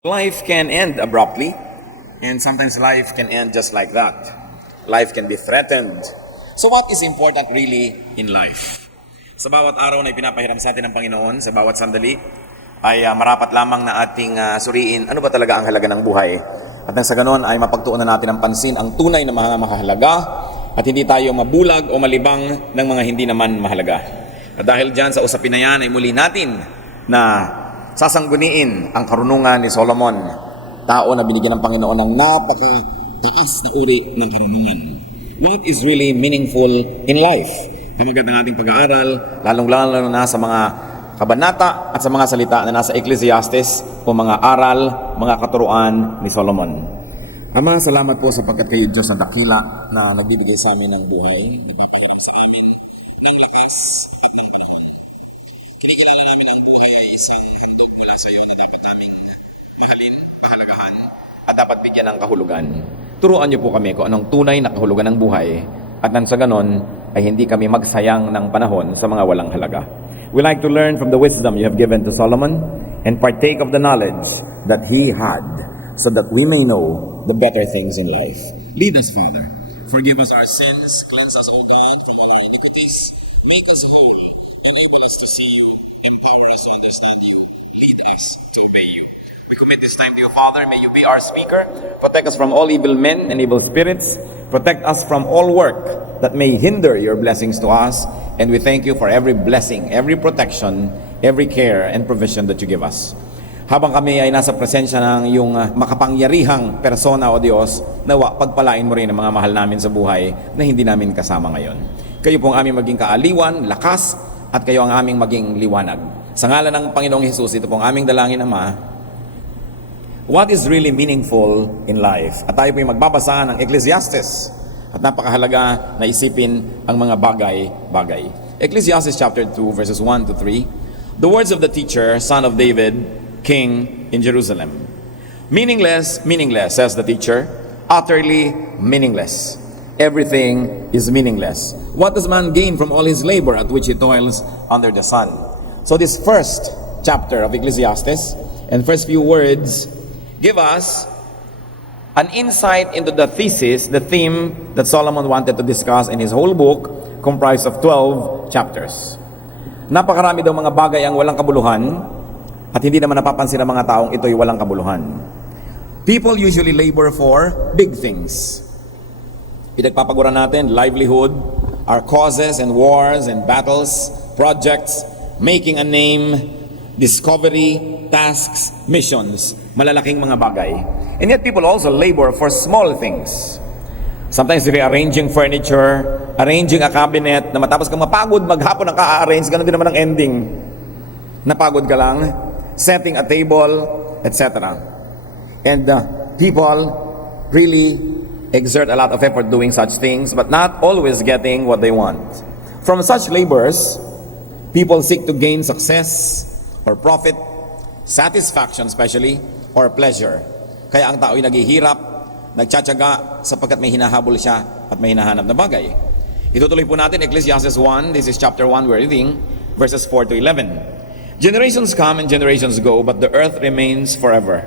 Life can end abruptly, and sometimes life can end just like that. Life can be threatened. So what is important really in life? Sa bawat araw na ipinapahiram sa atin ng Panginoon, sa bawat sandali, ay marapat lamang na ating suriin ano ba talaga ang halaga ng buhay. At nang sa ganon ay mapagtuunan natin ng pansin ang tunay na mga mahalaga at hindi tayo mabulag o malibang ng mga hindi naman mahalaga. At dahil dyan sa usapin na yan ay muli natin na sasangguniin ang karunungan ni Solomon, tao na binigyan ng Panginoon ng napakataas na uri ng karunungan. What is really meaningful in life? Pamagat ng ating pag-aaral, lalong-lalo na sa mga kabanata at sa mga salita na nasa Ecclesiastes o mga aral, mga katuruan ni Solomon. Ama, salamat po sapagkat kayo Diyos na dakila na nagbibigay sa amin ng buhay, nagpapahiram sa amin ng lakas at ng panahon. Kinikilala namin ang buhay ay isang handog mula sa iyo na dapat naming mahalin, pahalagahan at dapat bigyan ng kahulugan. Turuan niyo po kami kung anong tunay na kahulugan ng buhay at nang sa ganon ay hindi kami magsayang ng panahon sa mga walang halaga. We like to learn from the wisdom you have given to Solomon and partake of the knowledge that he had so that we may know the better things in life. Lead us, Father. Forgive us our sins, cleanse us, O God, from all our iniquities, make us whole, enable us to see you, empower us to understand you, lead us to obey you. We commit this time to you, Father. May you be our speaker. Protect us from all evil men and evil spirits. Protect us from all work that may hinder your blessings to us. And we thank you for every blessing, every protection, every care and provision that you give us. Habang kami ay nasa presensya ng iyong makapangyarihang persona o Diyos, nawa pagpalain mo rin ang mga mahal namin sa buhay na hindi namin kasama ngayon. Kayo pong aming maging kaaliwan, lakas, at kayo ang aming maging liwanag. Sa ngalan ng Panginoong Hesus, ito pong aming dalangin, Ama. What is really meaningful in life? At tayo po yung magbabasa ng Ecclesiastes. At napakahalaga na isipin ang mga bagay-bagay. Ecclesiastes chapter 2 verses 1 to 3. The words of the teacher, son of David, king in Jerusalem. Meaningless, meaningless, says the teacher. Utterly meaningless. Everything is meaningless. What does man gain from all his labor at which he toils under the sun? So this first chapter of Ecclesiastes and first few words give us an insight into the thesis, the theme that Solomon wanted to discuss in his whole book, comprised of 12 chapters. Napakarami daw mga bagay ang walang kabuluhan at hindi naman napapansin ng mga taong ito'y walang kabuluhan. People usually labor for big things. Pinagpapaguran natin, livelihood, our causes and wars and battles, projects, making a name, discovery, tasks, missions, malalaking mga bagay. And yet people also labor for small things. Sometimes rearranging furniture, arranging a cabinet, na matapos kang mapagod, maghapon ang ka-arrange, ganun din naman ang ending. Napagod ka lang, setting a table, etc. And people really exert a lot of effort doing such things, but not always getting what they want. From such labors, people seek to gain success or profit, satisfaction especially, or pleasure. Kaya ang tao'y naghihirap, nagtsatsaga sapagkat may hinahabol siya at may hinahanap na bagay. Itutuloy po natin Ecclesiastes 1, this is chapter 1 we're reading, verses 4 to 11. Generations come and generations go, but the earth remains forever.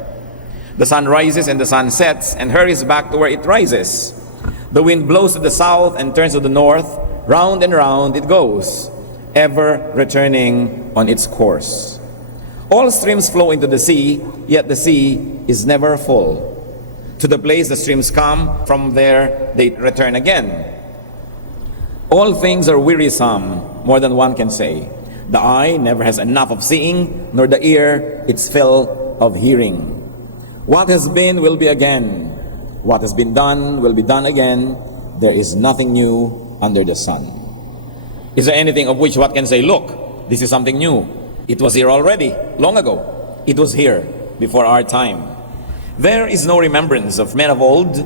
The sun rises and the sun sets and hurries back to where it rises. The wind blows to the south and turns to the north, round and round it goes, ever returning on its course. All streams flow into the sea, yet the sea is never full. To the place the streams come, from there they return again. All things are wearisome, more than one can say. The eye never has enough of seeing, nor the ear its fill of hearing. What has been will be again. What has been done will be done again. There is nothing new under the sun. Is there anything of which what can say, look, this is something new? It was here already, long ago. It was here before our time. There is no remembrance of men of old,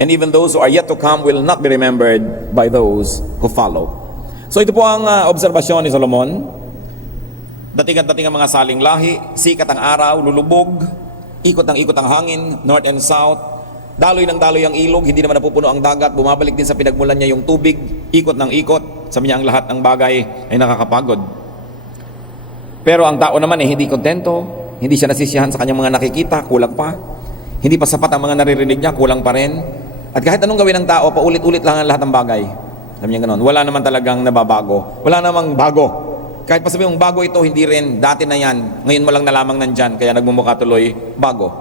and even those who are yet to come will not be remembered by those who follow. So ito po ang obserbasyon ni Solomon. Dating at dating ang mga saling lahi, sikat ang araw, lulubog, ikot ang hangin, north and south, daloy ng daloy ang ilog, hindi naman napupuno ang dagat, bumabalik din sa pinagmulan niya yung tubig, ikot ng ikot, sabi niya ang lahat ng bagay ay nakakapagod. Pero ang tao naman ay hindi kontento, Hindi siya nasisiyahan sa kanyang mga nakikita, kulang pa. Hindi pa sapat ang mga naririnig niya, kulang pa rin. At kahit anong gawin ng tao, paulit-ulit lang ang lahat ng bagay. Alam niya gano'n, wala naman talagang nababago. Wala namang bago. Kahit pa sabihin mong bago ito, hindi rin, dati na yan. Ngayon mo lang nalamang nandyan, kaya nagmumukha tuloy bago.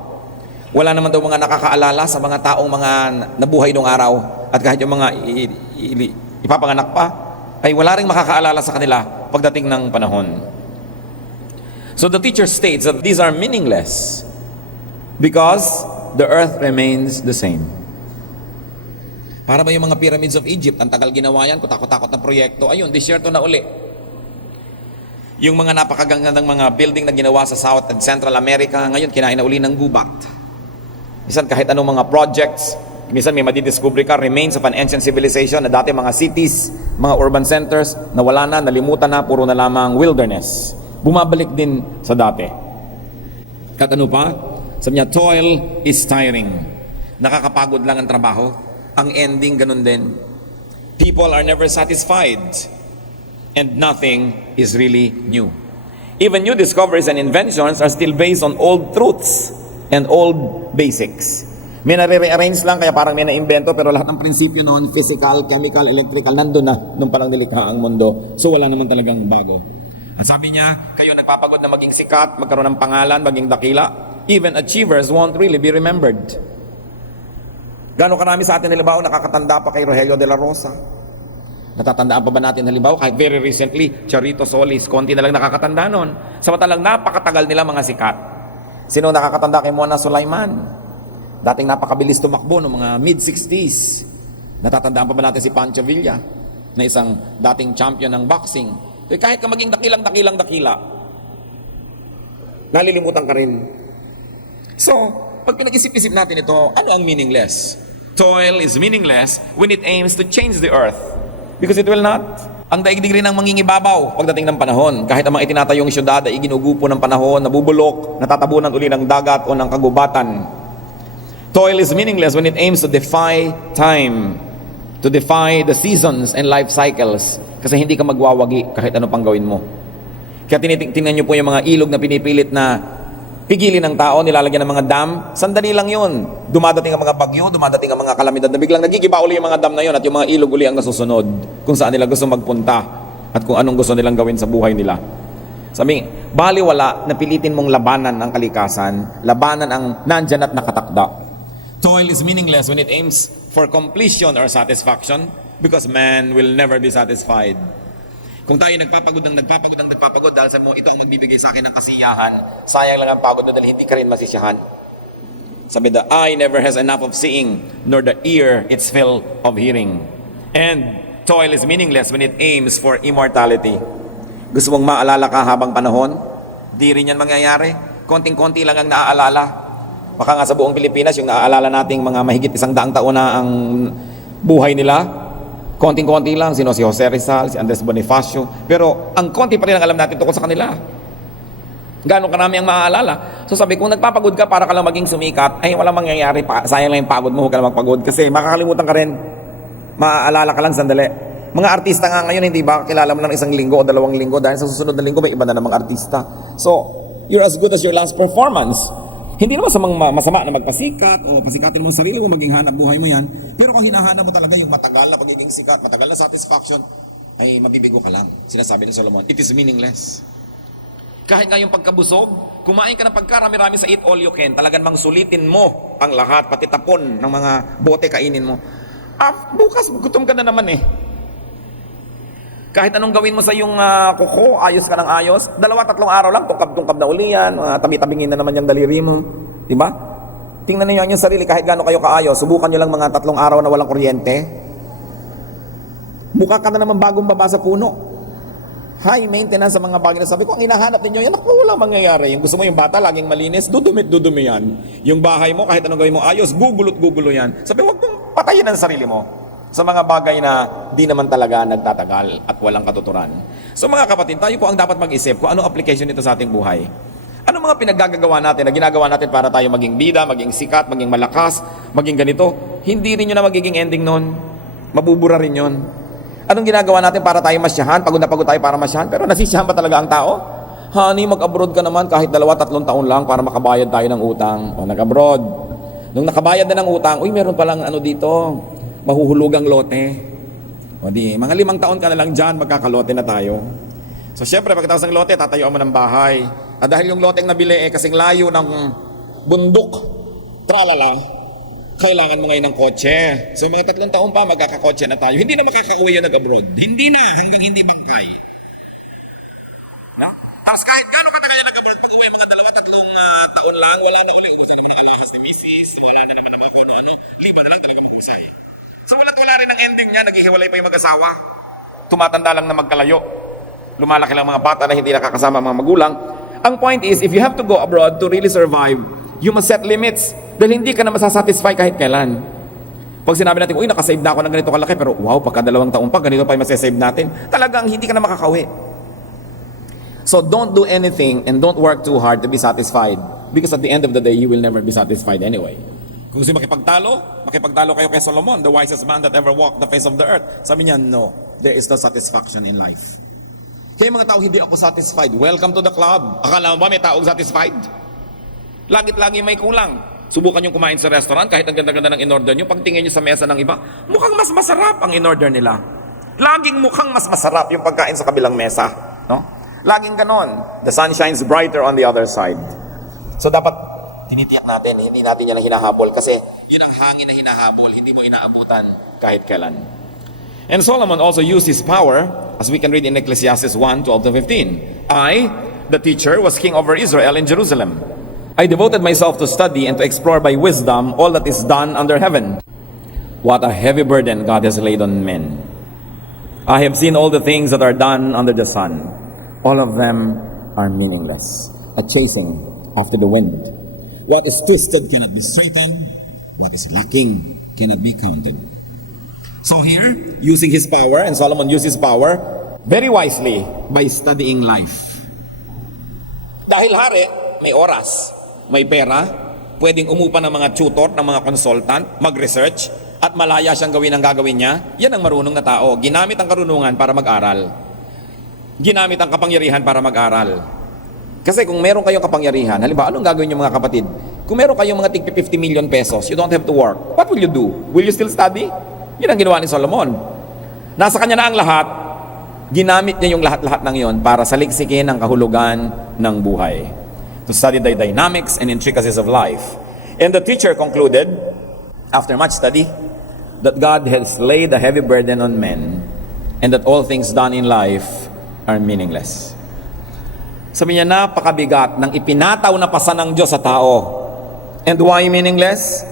Wala naman daw mga nakakaalala sa mga taong mga nabuhay noong araw. At kahit yung mga ipapanganak pa, ay wala rin makakaalala sa kanila pagdating ng panahon. So the teacher states that these are meaningless because the earth remains the same. Para ba yung mga pyramids of Egypt, ang tagal ginawa yan, kutakot-takot na proyekto, ayun, disyerto na uli. Yung mga napakagandang mga building na ginawa sa South and Central America, ngayon kinain na uli ng gubat. Minsan kahit anong mga projects, minsan may madidiscover ka, remains of an ancient civilization na dati mga cities, mga urban centers, nawala na, nalimutan na, puro na lamang wilderness. Bumabalik din sa dati. At ano pa? Sabi niya, toil is tiring. Nakakapagod lang ang trabaho. Ang ending ganun din. People are never satisfied. And nothing is really new. Even new discoveries and inventions are still based on old truths and old basics. May nare-rearrange lang, kaya parang may na-invento, pero lahat ng prinsipyo noon, physical, chemical, electrical, nandun na nung palang nilikha ang mundo. So wala naman talagang bago. At sabi niya, kayo nagpapagod na maging sikat, magkaroon ng pangalan, maging dakila. Even achievers won't really be remembered. Gano'ng karami sa atin, halimbawa, nakakatanda pa kay Rogelio de la Rosa. Natatandaan pa ba natin, halimbawa, kahit very recently, Charito Solis, konti na lang nakakatanda nun. Samantalang napakatagal nila mga sikat. Sino nakakatanda kay Mona Sulaiman? Dating napakabilis tumakbo ng mga mid-60s. Natatandaan pa ba natin si Pancho Villa, na isang dating champion ng boxing? Kahit ka maging dakila, nalilimutan ka rin. So, pag pinag-isip-isip natin ito, ano ang meaningless? Toil is meaningless when it aims to change the earth. Because it will not. Ang daigdig rin ang mangingibabaw pagdating ng panahon. Kahit ang mga itinatayong syudad ay ginugupo ng panahon, nabubulok, natatabunan uli ng dagat o ng kagubatan. Toil is meaningless when it aims to defy time, to defy the seasons and life cycles. Kasi hindi ka magwawagi kahit ano pang gawin mo. Kaya tingnan nyo po yung mga ilog na pinipilit na pigilin ng tao, nilalagyan ng mga dam. Sandali lang yun. Dumadating ang mga bagyo, dumadating ang mga kalamidad na biglang nagigiba uli yung mga dam na yun at yung mga ilog uli ang nasusunod kung saan nila gusto magpunta at kung anong gusto nilang gawin sa buhay nila. Sabi, baliwala na pilitin mong labanan ang kalikasan, labanan ang nandyan at nakatakda. Toil is meaningless when it aims for completion or satisfaction because man will never be satisfied. Kung tayo nagpapagod dahil sa mo, ito ang magbibigay sa akin ng kasiyahan, sayang lang ang pagod na dahil hindi ka rin masisiyahan. Sabi, the eye never has enough of seeing, nor the ear its fill of hearing. And toil is meaningless when it aims for immortality. Gusto mong maalala ka habang panahon? Di rin yan mangyayari. Konting-konti lang ang naaalala. Baka nga sa buong Pilipinas, yung naaalala nating mga mahigit 100 taon na ang buhay nila, konting-konti lang, si Jose Rizal, si Andres Bonifacio, pero ang konti pa rin ang alam natin tungkol sa kanila. Gano'ng karami ang maaalala. So sabi, kung nagpapagod ka para ka lang maging sumikat, ay walang mangyayari, sayang lang yung pagod mo, huwag ka lang magpagod. Kasi makakalimutan ka rin, maaalala ka lang sandali. Mga artista nga ngayon, hindi ba kilala mo lang 1 linggo o 2 linggo, dahil sa susunod na linggo may iba na namang artista. So, you're as good as your last performance. Hindi naman sa mga masama na magpasikat o pasikatin mo ang sarili mo, maging hanap buhay mo yan. Pero kung hinahanap mo talaga yung matagal na pagiging sikat, matagal na satisfaction, ay mabibigo ka lang. Sinasabi ni Solomon, it is meaningless. Kahit nga yung pagkabusog, kumain ka ng pagkarami-rami sa eat all you can, talagang mang sulitin mo ang lahat, pati tapon ng mga bote kainin mo. Bukas, gutom ka na naman eh. Kahit anong gawin mo sa yung kuko, ayos ka ng ayos, 2-3 araw lang, tungkab-tungkab na uli yan, tabi-tabingin na naman yung daliri mo. Diba? Tingnan niyo yung sarili, kahit gaano kayo kaayos, subukan nyo lang mga 3 araw na walang kuryente. Mukha ka na naman bagong baba sa puno. High maintenance sa mga bagay na sabi ko, ang hinahanap ninyo, yan ako walang mangyayari. Yung gusto mo yung bata, laging malinis, dudumi yan. Yung bahay mo, kahit anong gawin mo, ayos, gugulot-gugulo yan. Sabi, huwag mong patayin ang sarili mo sa mga bagay na di naman talaga nagtatagal at walang katuturan. So mga kapatid, tayo po ang dapat mag-isip kung anong application nito sa ating buhay. Ano mga pinaggagawa natin na ginagawa natin para tayo maging bida, maging sikat, maging malakas, maging ganito? Hindi rin yun na magiging ending nun. Mabubura rin yun. Anong ginagawa natin para tayo masyahan? Pagod na pagod tayo para masyahan, pero nasisiyahan ba talaga ang tao? Honey, mag-abroad ka naman kahit 2-3 taon lang para makabayad tayo ng utang. O, nag-abroad. Nung nakabayad na ng utang, uy, meron palang ano dito, mahuhulugang lote. O di, mga 5 taon ka na lang dyan, magkakalote na tayo. So, syempre, pagkatapos ng lote, tatayuan mo ng bahay. At dahil yung loteng nabili, kasing layo ng bundok, tralala, kailangan mo ngayon ng kotse. So, yung mga 3 taon pa, magkakakotse na tayo. Hindi na makakauwi yan nag-abroad. Hindi na, hanggang hindi bangkay. Ha? Tapos kahit gano'ng katagal yan nag-abroad, pag-uwi mga 2-3 taon lang, wala na uli ubos. Hindi mo nagagawas ni Mrs. Wala na naman naman ano. Liba na lang talaga mag-usay. So, wala rin ang ending niya. Naghihiwalay pa yung mag-asawa. Tumatanda lang na magkalayo. Lumalaki lang mga bata na hindi nakakasama mga magulang. Ang point is, if you have to go abroad to really survive, you must set limits. Dahil hindi ka na masasatisfy kahit kailan. Pag sinabi natin, uy, nakasave na ako ng ganito kalaki, pero wow, pagka 2 taon pa, ganito pa yung masasave natin, talagang hindi ka na makakauwi. So don't do anything and don't work too hard to be satisfied. Because at the end of the day, you will never be satisfied anyway. Kung gusto makipagtalo kayo kay Solomon, the wisest man that ever walked the face of the earth. Sabi niya, no, there is no satisfaction in life. Kaya mga tao, hindi ako satisfied. Welcome to the club. Akala mo ba may taong satisfied? Lagi may kulang. Subukan yung kumain sa restaurant, kahit ang ganda-ganda ng in-order nyo, pagtingin nyo sa mesa ng iba, mukhang mas masarap ang in-order nila. Laging mukhang mas masarap yung pagkain sa kabilang mesa. No? Laging ganon. The sun shines brighter on the other side. So dapat tinitiyak natin, hindi natin yan ang hinahabol kasi yun ang hangin na hinahabol, hindi mo inaabutan kahit kailan. And Solomon also used his power, as we can read in Ecclesiastes 1:12-15. I, the teacher, was king over Israel in Jerusalem. I devoted myself to study and to explore by wisdom all that is done under heaven. What a heavy burden God has laid on men. I have seen all the things that are done under the sun. All of them are meaningless, a chasing after the wind. What is twisted cannot be straightened. What is lacking cannot be counted. So here, using his power, and Solomon used his power very wisely by studying life. Dahil hari, may oras, may pera, pwedeng umupa ng mga tutor, ng mga consultant, mag-research, at malaya siyang gawin ang gagawin niya. Yan ang marunong na tao. Ginamit ang karunungan para mag-aral. Ginamit ang kapangyarihan para mag-aral. Kasi kung meron kayong kapangyarihan, halimbawa, anong gagawin niyo mga kapatid? Kung meron kayong mga tig 50 million pesos, you don't have to work. What will you do? Will you still study? Yun ang ginawa ni Solomon. Nasa kanya na ang lahat, ginamit niya yung lahat-lahat ng yon para saliksikin ang kahulugan ng buhay. To study the dynamics and intricacies of life. And the teacher concluded, after much study, that God has laid a heavy burden on men and that all things done in life are meaningless. Sabi niya, napakabigat ng ipinataw na pasan ng Diyos sa tao. And why meaningless?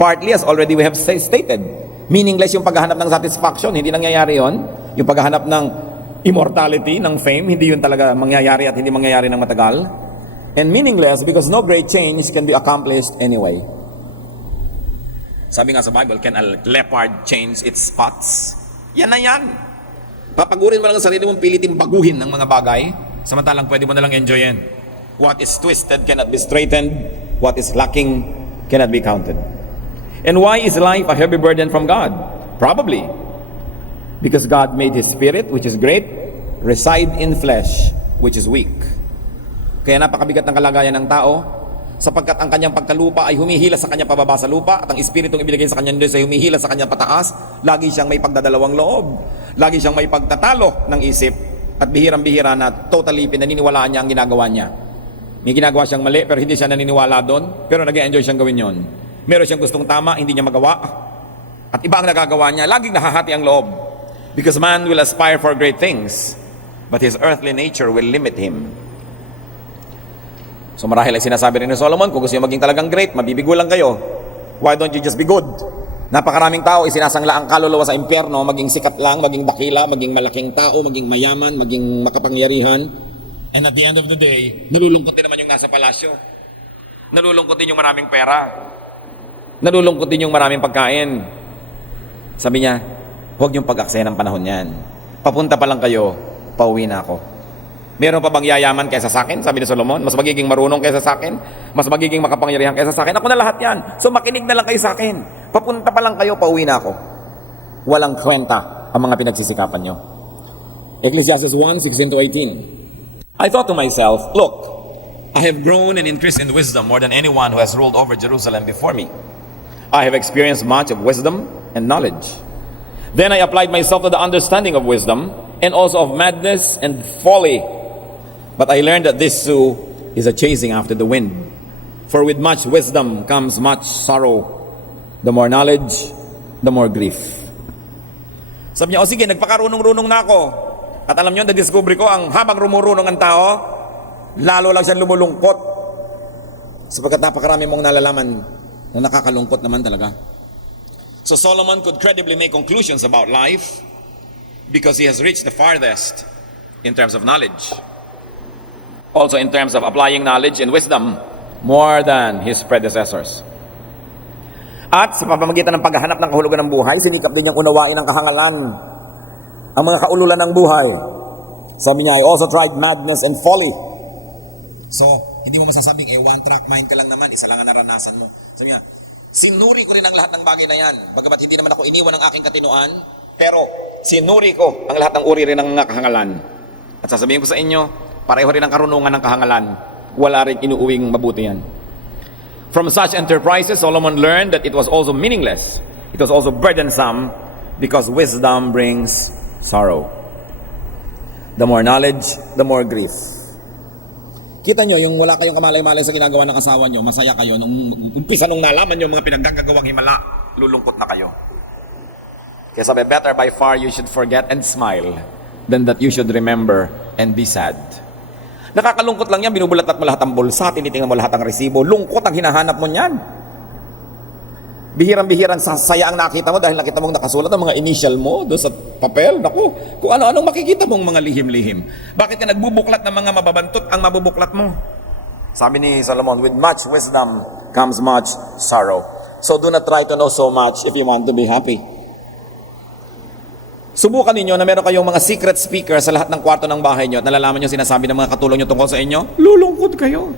Partly, as already we have stated, meaningless yung paghahanap ng satisfaction. Hindi nangyayari yon. Yung paghahanap ng immortality, ng fame, hindi yun talaga mangyayari at hindi mangyayari ng matagal. And meaningless because no great change can be accomplished anyway. Sabi nga sa Bible, can a leopard change its spots? Yan na yan. Papagurin mo lang sa sarili mong pilitin baguhin ng mga bagay, samantalang pwede mo na lang enjoyin. What is twisted cannot be straightened. What is lacking cannot be counted. And why is life a heavy burden from God? Probably because God made His Spirit, which is great, reside in flesh, which is weak. Kaya napakabigat ng kalagayan ng tao, sapagkat ang kanyang pagkalupa ay humihila sa kanyang pababa sa lupa, at ang Espiritong ibinigay sa kanyang Diyos ay humihila sa kanyang pataas. Lagi siyang may pagdadalawang loob, lagi siyang may pagtatalo ng isip, at bihirang-bihira na totally pinaniniwalaan niya ang ginagawa niya. May ginagawa siyang mali, pero hindi siya naniniwala doon, pero nag-enjoy siyang gawin yon. Meron siyang gustong tama, hindi niya magawa, at iba ang nagagawa niya, laging nahahati ang loob. Because man will aspire for great things, but his earthly nature will limit him. So marahil ay sinasabi rin ni Solomon, kung gusto niyo maging talagang great, mabibigo lang kayo. Why don't you just be good? Napakaraming tao isinasangla ang kaluluwa sa impyerno, maging sikat lang, maging dakila, maging malaking tao, maging mayaman, maging makapangyarihan. And at the end of the day, nalulungkot din naman yung nasa palasyo. Nalulungkot din yung maraming pera. Nalulungkot din yung maraming pagkain. Sabi niya, huwag niyong pag-aksaya ng panahon yan. Papunta pa lang kayo, pauwi na ako. Meron pa bang yayaman kaysa sa akin? Sabi ni Solomon, mas magiging marunong kaysa sa akin, mas magiging makapangyarihan kaysa sa akin. Ako na lahat yan. So makinig na lang kayo sa akin. Papunta pa lang kayo, pauwi na ako. Walang kwenta ang mga pinagsisikapan nyo. Ecclesiastes 1:16-18. I thought to myself, look, I have grown and increased in wisdom more than anyone who has ruled over Jerusalem before me. I have experienced much of wisdom and knowledge. Then I applied myself to the understanding of wisdom and also of madness and folly. But I learned that this too is a chasing after the wind. For with much wisdom comes much sorrow. The more knowledge, the more grief. Sabi niya, o sige, nagpakarunong-runong na ako. At alam niyo, na-discover ko, ang habang rumurunong ang tao, lalo lang siya lumulungkot. Sapagkat napakarami mong nalalaman na nakakalungkot naman talaga. So Solomon could credibly make conclusions about life because he has reached the farthest in terms of knowledge. Also in terms of applying knowledge and wisdom more than his predecessors. At sa pamamagitan ng paghahanap ng kahulugan ng buhay, sinikap din niyang unawain ang kahangalan, ang mga kaululan ng buhay. Sabi niya, I also tried madness and folly. So, hindi mo masasabing, one-track mind ka lang naman, isa lang ang naranasan mo. Sabi niya, sinuri ko rin ang lahat ng bagay na yan. Bagamat hindi naman ako iniwan ng aking katinuan, pero sinuri ko ang lahat ng uri rin ng mga kahangalan. At sasabihin ko sa inyo, pareho rin ang karunungan ng kahangalan. Wala rin inuuwing mabuti yan. From such enterprises, Solomon learned that it was also meaningless. It was also burdensome because wisdom brings sorrow. The more knowledge, the more grief. Kita nyo, yung wala kayong kamalay-malay sa ginagawa ng asawa nyo, masaya kayo. Nung umpisa nung nalaman nyo mga pinagagawang himala, lulungkot na kayo. Kaya sabi, better by far you should forget and smile than that you should remember and be sad. Nakakalungkot lang yan, binubulat-at mo lahat ang bulsa, tinitingnan mo lahat ang resibo, lungkot ang hinahanap mo niyan. Bihirang-bihiran saya ang nakita mo dahil nakita mong nakasulat ang mga initial mo doon sa papel. Naku, kung ano-anong makikita mong mga lihim-lihim. Bakit ka nagbubuklat ng mga mababantot ang mabubuklat mo? Sabi ni Solomon, with much wisdom comes much sorrow. So do not try to know so much if you want to be happy. Subukan ninyo na meron kayong mga secret speaker sa lahat ng kwarto ng bahay nyo at nalalaman nyo sinasabi ng mga katulong nyo tungkol sa inyo, lulungkot kayo.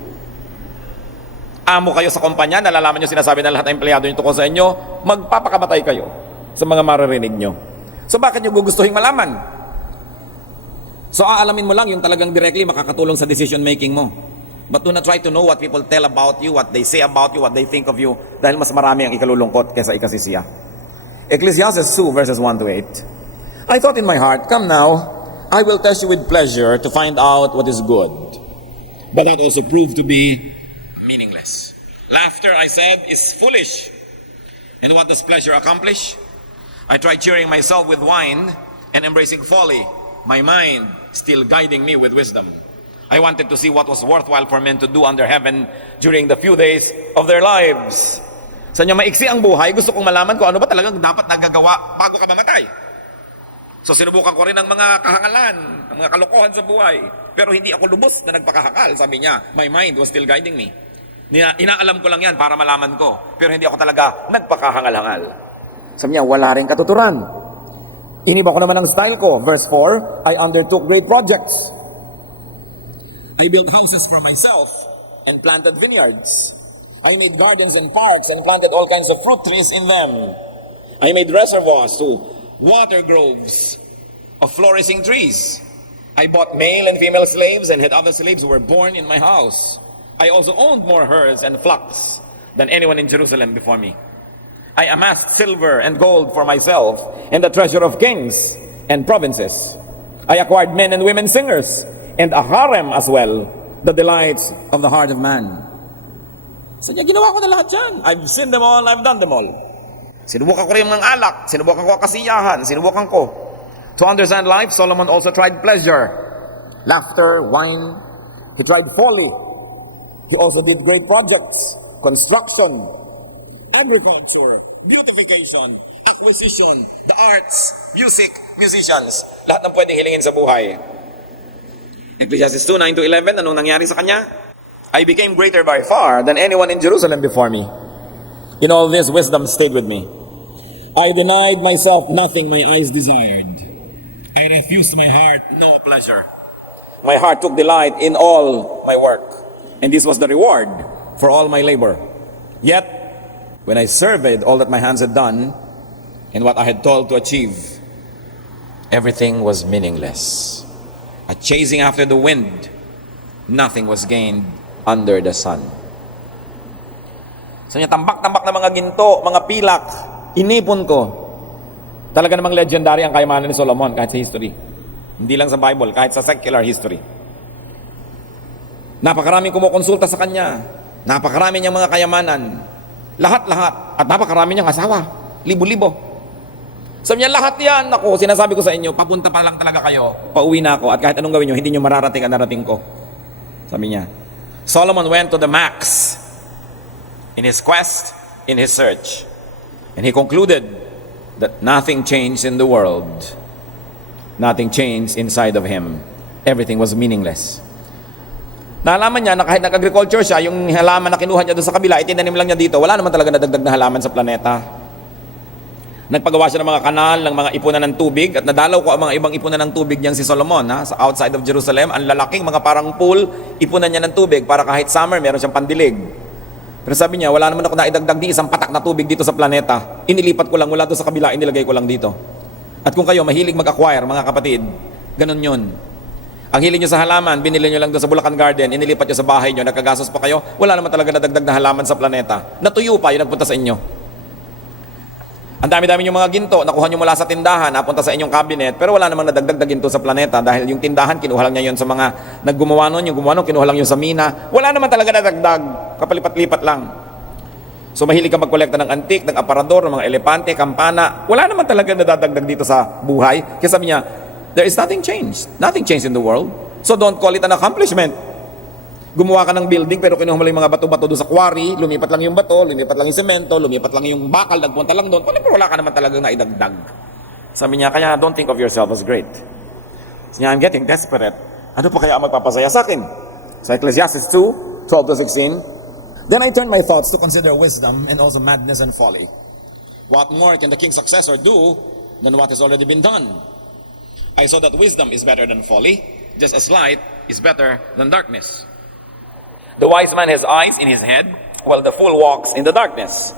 Amo kayo sa kumpanya, nalalaman nyo sinasabi ng lahat ng empleyado nyo tungkol sa inyo, magpapakamatay kayo sa mga maririnig nyo. So bakit nyo gugustuhin malaman? So aalamin mo lang yung talagang directly makakatulong sa decision making mo. But do not try to know what people tell about you, what they say about you, what they think of you, dahil mas marami ang ikalulungkot kaysa ikasisiya. Ecclesiastes 2 verses 1 to 8. I thought in my heart, come now, I will test you with pleasure to find out what is good. But that also proved to be meaningless. Laughter, I said, is foolish. And what does pleasure accomplish? I tried cheering myself with wine and embracing folly, my mind still guiding me with wisdom. I wanted to see what was worthwhile for men to do under heaven during the few days of their lives. Sa inyo maiksi ang buhay, gusto kong malaman kung ano ba talagang dapat nagagawa bago ka mamatay. So sinubukan ko rin ang mga kahangalan, ang mga kalokohan sa buhay. Pero hindi ako lubos na nagpakahakal, sabi niya. My mind was still guiding me. Inaalam ko lang yan para malaman ko. Pero hindi ako talaga nagpakahangal-hangal. Sabi niya, wala rin katuturan. Iniba ko naman ang style ko. Verse 4, I undertook great projects. I built houses for myself and planted vineyards. I made gardens and parks and planted all kinds of fruit trees in them. I made reservoirs to water groves of flourishing trees. I bought male and female slaves and had other slaves who were born in my house. I also owned more herds and flocks than anyone in Jerusalem before me. I amassed silver and gold for myself and the treasure of kings and provinces. I acquired men and women singers and a harem as well, the delights of the heart of man. So ginawa ko na lahat yan. I've seen them all, I've done them all. Sinubukan ko rin mga alak, sinubukan ko kasiyahan, sinubukan ko. To understand life, Solomon also tried pleasure, laughter, wine. He tried folly. He also did great projects, construction, agriculture, beautification, acquisition, the arts, music, musicians. Lahat ng pwedeng hilingin sa buhay. Ecclesiastes 2, 9 to 11, anong nangyari sa kanya? I became greater by far than anyone in Jerusalem before me. In all this, wisdom stayed with me. I denied myself nothing my eyes desired. I refused my heart no pleasure. My heart took delight in all my work, and this was the reward for all my labor. Yet, when I surveyed all that my hands had done and what I had toiled to achieve, everything was meaningless. A chasing after the wind nothing was gained under the sun. So niya, tambak-tambak na mga ginto, mga pilak, inipon ko. Talaga namang legendary ang kayamanan ni Solomon kahit sa history. Hindi lang sa Bible, kahit sa secular history. Napakaraming kumukonsulta sa kanya. Napakarami niyang mga kayamanan. Lahat-lahat. At napakarami niyang asawa. Libo-libo. Sabi niya, lahat yan. Ako, sinasabi ko sa inyo, papunta pa lang talaga kayo. Pauwi na ako. At kahit anong gawin niyo, hindi niyo mararating ang narating ko. Sabi niya. Solomon went to the max in his quest, in his search. And he concluded that nothing changed in the world. Nothing changed inside of him. Everything was meaningless. Naalaman niya na kahit nag-agriculture siya, yung halaman na kinuha niya doon sa kabila, itinanim lang niya dito, wala naman talaga nadagdag na halaman sa planeta. Nagpagawa siya ng mga kanal, ng mga ipunan ng tubig, at nadalaw ko ang mga ibang ipunan ng tubig niyang si Solomon, sa outside of Jerusalem. Ang lalaking mga parang pool, ipunan niya ng tubig para kahit summer, meron siyang pandilig. Pero sabi niya, wala naman ako naidagdag ni isang patak na tubig dito sa planeta. Inilipat ko lang mula doon sa kabila, inilagay ko lang dito. At kung kayo mahilig mag-acquire, mga kapatid, ganun yun. Ang hiling nyo sa halaman, binili nyo lang doon sa Bulacan Garden, inilipat nyo sa bahay nyo, nagkagasos pa kayo, wala naman talaga nadagdag na halaman sa planeta. Natuyo pa yung nagpunta sa inyo. Ang dami-dami yung mga ginto, nakuha nyo mula sa tindahan, napunta sa inyong cabinet, pero wala namang nadagdag na ginto sa planeta dahil yung tindahan, kinuha lang niya yun sa mga naggumawa nun, yung gumawa nun, kinuha lang yun sa mina. Wala naman talaga nadagdag, kapalipat-lipat lang. So mahilig ka magkolekta ng antik, ng aparador, ng mga elepante, kampana, wala naman talaga nadadagdag dito sa buhay. Kaya sabi niya, there is nothing changed. Nothing changed in the world. So don't call it an accomplishment. Gumawa ka ng building pero kinuha mo lang yung mga bato-bato doon sa quarry, lumipat lang yung bato, lumipat lang yung semento, lumipat lang yung bakal, nagpunta lang doon. Pero wala ka naman talagang naidagdag. Sabi niya, kaya don't think of yourself as great. Sabi niya, I'm getting desperate. Ano pa kaya ang magpapasaya sa akin? Sa Ecclesiastes 2:12-16, then I turned my thoughts to consider wisdom and also madness and folly. What more can the king's successor do than what has already been done? I saw that wisdom is better than folly, just as light is better than darkness. The wise man has eyes in his head, while the fool walks in the darkness.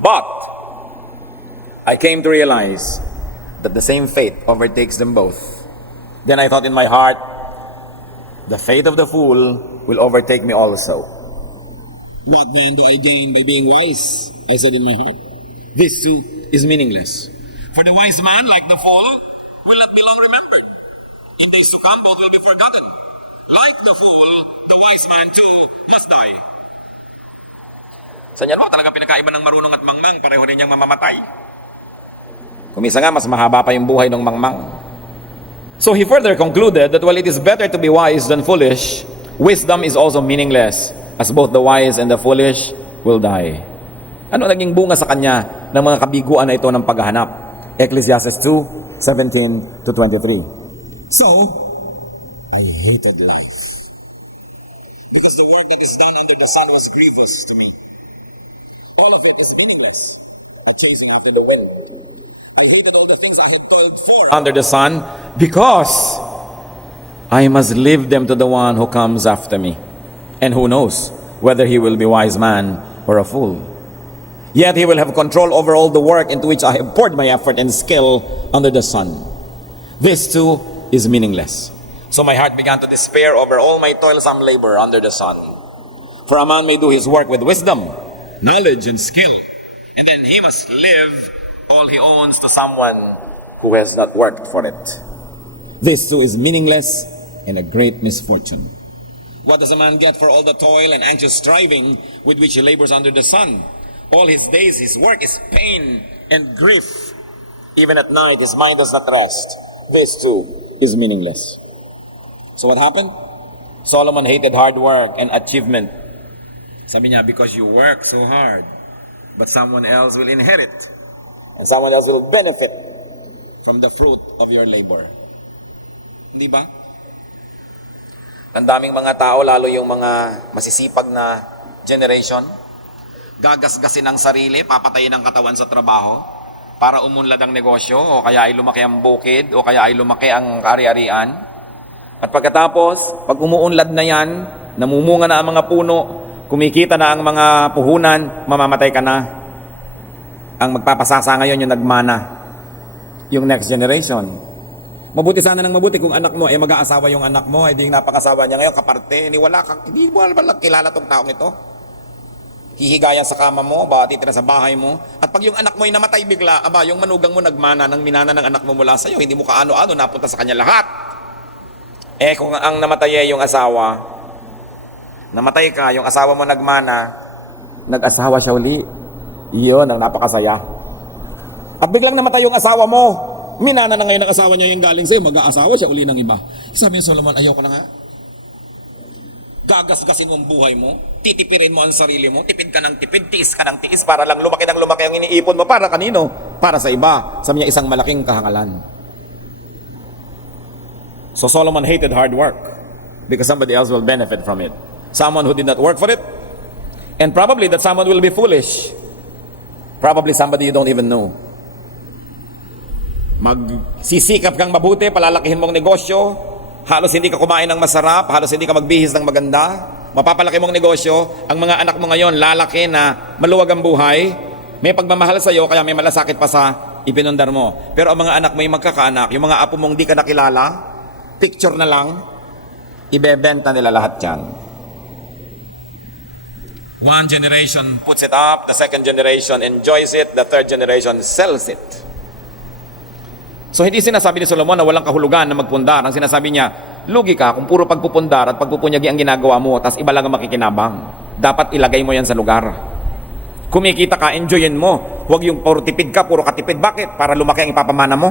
But I came to realize that the same fate overtakes them both. Then I thought in my heart, the fate of the fool will overtake me also. What then do I gain by being wise? I said in my heart. This too is meaningless. For the wise man, like the fool, will not be long remembered. In days to come, both will be forgotten. Like the fool, the wise man too must die. Sa niyan mo, talaga pinakaiba ng marunong at mangmang, pareho rin niyang mamamatay. Kumisa nga, mas mahaba pa yung buhay ng mangmang. So he further concluded that while it is better to be wise than foolish, wisdom is also meaningless, as both the wise and the foolish will die. Ano naging bunga sa kanya ng mga kabiguan na ito ng paghahanap? Ecclesiastes 2:17-23. So, I hated life, because the work that is done under the sun was grievous to me. All of it is meaningless, but chasing after the wind. I hated all the things I had toiled for under the sun, because I must leave them to the one who comes after me. And who knows whether he will be a wise man or a fool. Yet he will have control over all the work into which I have poured my effort and skill under the sun. This too is meaningless. So my heart began to despair over all my toilsome labor under the sun. For a man may do his work with wisdom, knowledge, and skill, and then he must live all he owns to someone who has not worked for it. This too is meaningless and a great misfortune. What does a man get for all the toil and anxious striving with which he labors under the sun? All his days, his work is pain and grief. Even at night, his mind does not rest. This too is meaningless. So what happened? Solomon hated hard work and achievement. Sabi niya, because you work so hard, but someone else will inherit, and someone else will benefit from the fruit of your labor. Hindi ba? Ang daming mga tao, lalo yung mga masisipag na generation, gagasgasin ang sarili, papatayin ang katawan sa trabaho para umunlad ang negosyo, o kaya ay lumaki ang bukid, o kaya ay lumaki ang ari-arian. At pagkatapos, pag umuunlad na yan, namumunga na ang mga puno, kumikita na ang mga puhunan, mamamatay ka na. Ang magpapasasa ngayon yung nagmana, yung next generation. Mabuti sana ng mabuti kung anak mo, mag-aasawa yung anak mo, hindi napakasawa niya ngayon, kaparte, hindi mo alam kilala tong taong ito. Hihigayan sa kama mo, ba titira sa bahay mo. At pag yung anak mo ay namatay bigla, yung manugang mo nagmana ng minana ng anak mo mula sa'yo, hindi mo kaano-ano, napunta sa kanya lahat. Kung ang namatay ay yung asawa, namatay ka, yung asawa mo nagmana, nag-asawa siya uli. Iyon ang napakasaya. At biglang namatay yung asawa mo, minana na ngayon ang asawa niya yung galing sa'yo, mag-aasawa siya uli ng iba. Sabi ni Solomon, ayoko na nga. Gagasgasin mo ang buhay mo, titipirin mo ang sarili mo, tipid ka ng tipid, tiis ka ng tiis, para lang lumaki ng lumaki ang iniipon mo. Para kanino? Para sa iba. Sabi niya, isang malaking kahangalan. So Solomon hated hard work because somebody else will benefit from it. Someone who did not work for it, and probably that someone will be foolish. Probably somebody you don't even know. Magsisikap kang mabuti, palalakihin mong negosyo, halos hindi ka kumain ng masarap, halos hindi ka magbihis ng maganda, mapapalaki mong negosyo, ang mga anak mo ngayon lalaki na maluwag ang buhay, may pagmamahal sa iyo, kaya may malasakit pa sa ipinundar mo. Pero ang mga anak mo yung magkakaanak, yung mga apo mong di ka nakilala, picture na lang, ibebenta nila lahat yan. One generation puts it up, the second generation enjoys it, the third generation sells it. So hindi sinasabi ni Solomon na walang kahulugan na magpundar. Ang sinasabi niya, lugi ka kung puro pagpupundar at pagpupunyagi ang ginagawa mo, tas iba lang ang makikinabang. Dapat ilagay mo yan sa lugar. Kumikita ka, enjoyin mo. Huwag yung puro tipid ka, puro katipid. Bakit? Para lumaki ang ipapamana mo.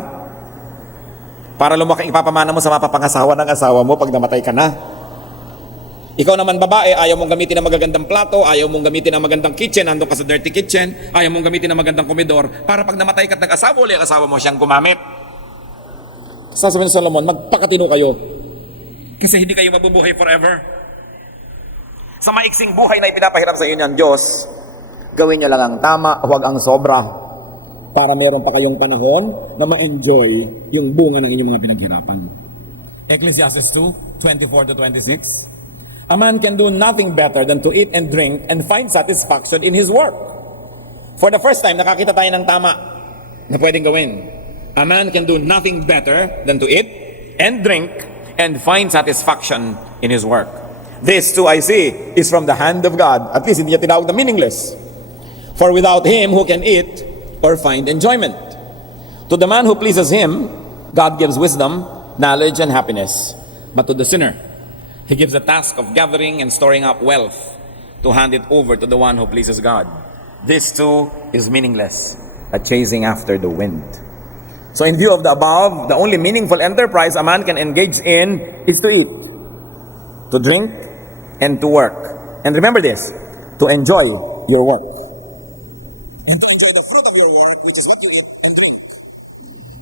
Para lumaki ang ipapamana mo sa mapapangasawa ng asawa mo pag namatay ka na. Ikaw naman babae, ayaw mong gamitin ng magagandang plato, ayaw mong gamitin ng magandang kitchen, nandun ka sa dirty kitchen, ayaw mong gamitin ng magandang komedor, para pag namatay ka at nag-asawa ulit ang asawa mo, siyang gumamit. Sasabihin ni Solomon, magpakatino kayo. Kasi hindi kayo mabubuhay forever. Sa maiksing buhay na ipinapahiram sa inyo ng Diyos, gawin niyo lang ang tama, huwag ang sobra. Para meron pa kayong panahon na ma-enjoy yung bunga ng inyong mga pinaghirapan. Ecclesiastes 2:24-26. A man can do nothing better than to eat and drink and find satisfaction in his work. For the first time, nakakita tayo ng tama na pwedeng gawin. A man can do nothing better than to eat and drink and find satisfaction in his work. This too, I see, is from the hand of God. At least hindi niya tinawag na meaningless. For without Him, who can eat or find enjoyment? To the man who pleases Him, God gives wisdom, knowledge, and happiness. But to the sinner, He gives the task of gathering and storing up wealth to hand it over to the one who pleases God. This too is meaningless, a chasing after the wind. So in view of the above, the only meaningful enterprise a man can engage in is to eat, to drink, and to work. And remember this, to enjoy your work. And to enjoy the fruit of your work, which is what you eat and drink.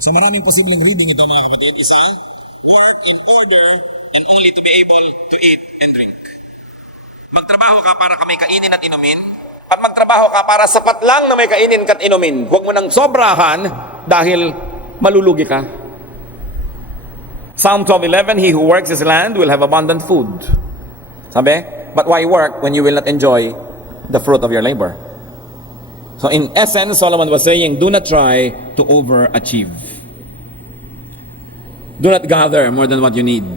Sa maraming posibleng reading ito mga kapatid, isa, work in order and only to be able to eat and drink. Magtrabaho ka para ka may kainin at inumin, at magtrabaho ka para sapat lang na may kainin at inumin. Huwag mo nang sobrahan dahil malulugi ka. Psalm 12:11, he who works his land will have abundant food. Sabi, but why work when you will not enjoy the fruit of your labor? So in essence, Solomon was saying, do not try to overachieve. Do not gather more than what you need.